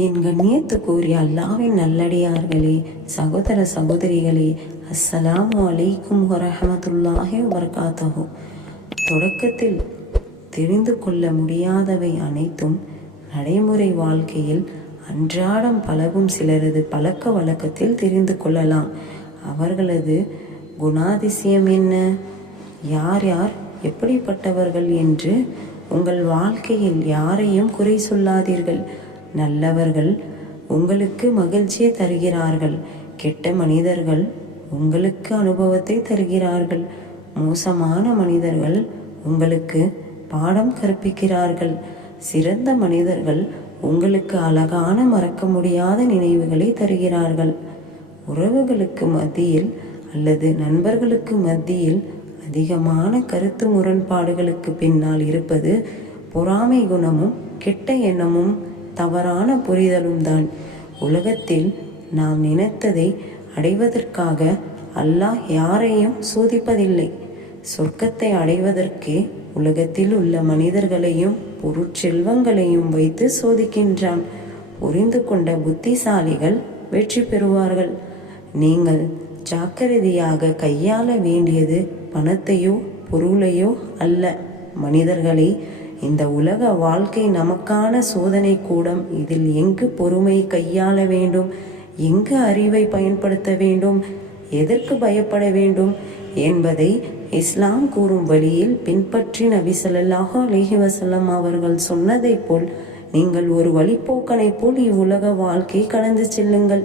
என் கண்ணியத்துக்குரிய அல்லாஹ்வின் நல்லடியார்களே, சகோதர சகோதரிகளே, அஸ்ஸலாமு அலைக்கும் வரஹ்மத்துல்லாஹி வபரகாத்துஹு. தொடக்கத்தில் தெரிந்து கொள்ள முடியாதவை அனைத்தும் நடைமுறை வாழ்க்கையில் அன்றாடம் பழகும் சிலரது பழக்க வழக்கத்தில் தெரிந்து கொள்ளலாம். அவர்களது குணாதிசயம் என்ன, யார் யார் எப்படிப்பட்டவர்கள் என்று. உங்கள் வாழ்க்கையில் யாரையும் குறை சொல்லாதீர்கள். நல்லவர்கள் உங்களுக்கு மகிழ்ச்சியை தருகிறார்கள். கெட்ட மனிதர்கள் உங்களுக்கு அனுபவத்தை தருகிறார்கள். மோசமான மனிதர்கள் உங்களுக்கு பாடம் கற்பிக்கிறார்கள். சிறந்த மனிதர்கள் உங்களுக்கு அழகான மறக்க முடியாத நினைவுகளை தருகிறார்கள். உறவுகளுக்கு மத்தியில் அல்லது நண்பர்களுக்கு மத்தியில் அதிகமான கருத்து முரண்பாடுகளுக்கு பின்னால் இருப்பது பொறாமை குணமும் கெட்ட எண்ணமும் தவறான புரிதலும் தான். உலகத்தில் நாம் நினைத்ததை அடைவதற்காக அல்லாஹ் யாரையும் சோதிப்பதில்லை. சொர்க்கத்தை அடைவதற்கே உலகத்தில் உள்ள மனிதர்களையும் பொருட்செல்வங்களையும் வைத்து சோதிக்கின்றான். புரிந்து கொண்ட புத்திசாலிகள் வெற்றி பெறுவார்கள். நீங்கள் ஜாக்கிரதையாக கையாள வேண்டியது பணத்தையோ பொருளையோ அல்ல, மனிதர்களை. இந்த உலக வாழ்க்கை நமக்கான சோதனை கூடம். இதில் எங்கு பொறுமை கையாள வேண்டும், எங்கு அறிவை பயன்படுத்த வேண்டும், எதற்கு பயப்பட வேண்டும் என்பதை இஸ்லாம் கூறும் வழியில் பின்பற்றி நபி ஸல்லல்லாஹு அலைஹி வஸல்லம் அவர்கள் சொன்னதை போல் நீங்கள் ஒரு வழிப்போக்கனை போல் இவ்வுலக வாழ்க்கை கடந்து செல்லுங்கள்.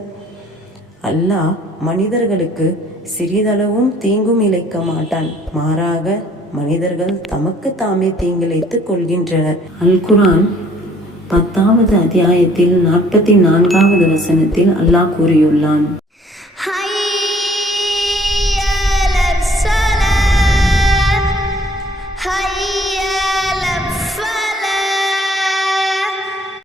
அல்லாஹ் மனிதர்களுக்கு சிறிதளவும் தீங்கும் இழைக்க மாட்டான். மாறாக மனிதர்கள் தமக்கு தாமே தீங்கிழைத்துக் கொள்கின்றனர். அல் குர்ஆன் 10வது அத்தியாயத்தில் 44வது வசனத்தில் அல்லாஹ் கூறியுள்ளான்.